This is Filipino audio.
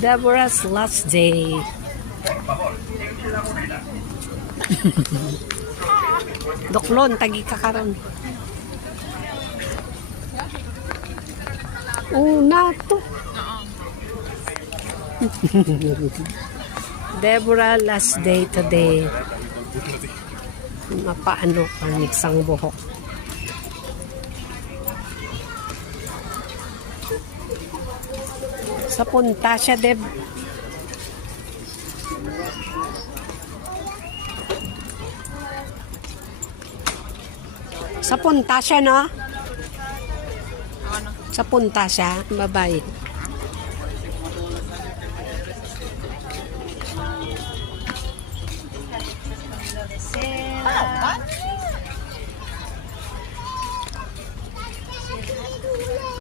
Deborah's last day. Doklon, tagi ka karon. Una to. Deborah last day today. Mapaano paniksang buhok. Sa punta siya, Deb. Sa punta siya, no? Sa punta siya, bye-bye.